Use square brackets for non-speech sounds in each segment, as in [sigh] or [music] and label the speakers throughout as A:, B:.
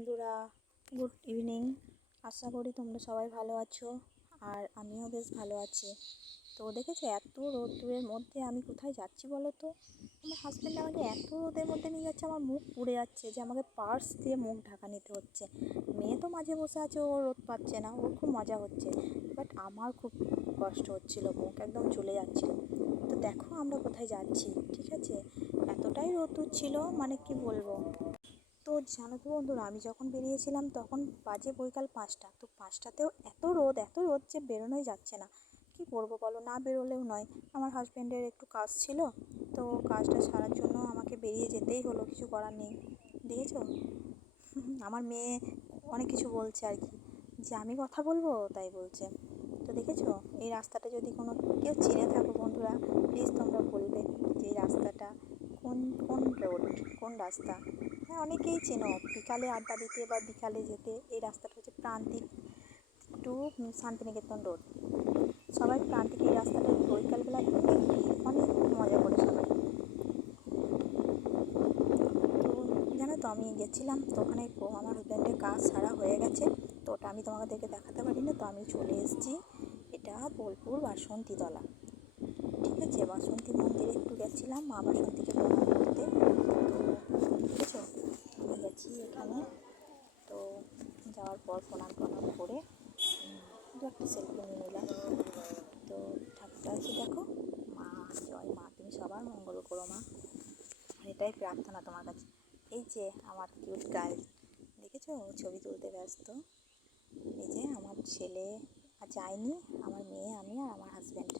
A: বন্ধুরা good evening আশা করি তোমরা সবাই ভালো আছো আর আমিও বেশ ভালো আছি। তো দেখেছ, এত রোদ্দুরের মধ্যে আমি কোথায় যাচ্ছি বলো তো আমার হাজব্যান্ড আমাকে এত রোদের মধ্যে নিয়ে যাচ্ছে, আমার মুখ পুড়ে যাচ্ছে যে আমাকে পার্স দিয়ে মুখ ঢাকা নিতে হচ্ছে। মেয়ে তো মাঝে বসে আছে, ও রোদ পাচ্ছে না, ওর খুব মজা হচ্ছে। বাট আমার খুব কষ্ট হচ্ছিল, মুখ একদম চলে যাচ্ছিল। তো দেখো আমরা কোথায় যাচ্ছি, ঠিক আছে? এতটাই রোদ্দুর ছিল মানে কি বলব? তো জানো তো বন্ধুরা, আমি যখন বেরিয়েছিলাম তখন বাজে বৈকাল পাঁচটা। তো পাঁচটাতেও এত রোদ এত রোদ যে বেরোনোই যাচ্ছে না। কি করব বলো, না বেরোলেও নয়। আমার হাজব্যান্ডের একটু কাজ ছিল, তো কাজটা সারার জন্য আমাকে বেরিয়ে যেতেই হলো, কিছু করার নেই। দেখেছ? [laughs] আমার মেয়ে অনেক কিছু বলছে আর কি। যে আমি কথা বলব, তাই বলছে। তো দেখেছ? এই রাস্তাটা যদি কোনো কেউ চিনে থাকো বন্ধুরা প্লিজ তোমরা বলবে যে এই রাস্তাটা কোন কোন রোড কোন রাস্তা? হ্যাঁ অনেকেই চেনো। বিকালে আড্ডা দিতে বা বিকালে যেতে এই রাস্তাটা হচ্ছে প্রান্তিক টু শান্তিনিকেতন রোড। সবাই প্রান্তিক এই রাস্তাটা বৈকালবেলা অনেক অনেক মজা করে সবাই। তো জানো তো, আমি গেছিলাম তো ওখানে আমার হাজব্যান্ডের কাজ সারা হয়ে গেছে। তো ওটা আমি তোমাদেরকে দেখাতে পারি না তো আমি চলে এসেছি। এটা বোলপুর বাসন্তীতলা। ঠিক আছে, বাসন্তী মন্দিরে একটু গেছিলাম, মা বাসন্তীকে প্রণাম করতে তো বুঝেছ আমি গেছি এখানে তো যাওয়ার পর প্রণাম প্রণাম করে দু একটা সেলফি নিয়ে নিলাম। তো ঠাকুরটা আছে, দেখো। মা, জয় মা, তুমি সবার মঙ্গল করো মা। এটাই প্রার্থনা তোমার কাছে। এই যে আমার কিউট গার্ল দেখেছ? ছবি তুলতে ব্যস্ত। এই যে আমার ছেলে যায়নি, আমার মেয়ে আমি আর আমার হাজব্যান্ড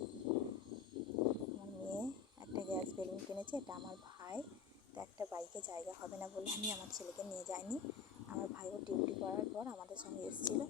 A: আমার মেয়ে একটা গ্যাস বেলুন কিনেছে, এটা আমার ভাই। তো একটা বাইকে জায়গা হবে না বলে আমি আমার ছেলেকে নিয়ে যাইনি। আমার ভাইও ডিউটি করার পর আমাদের সঙ্গে এসেছিল।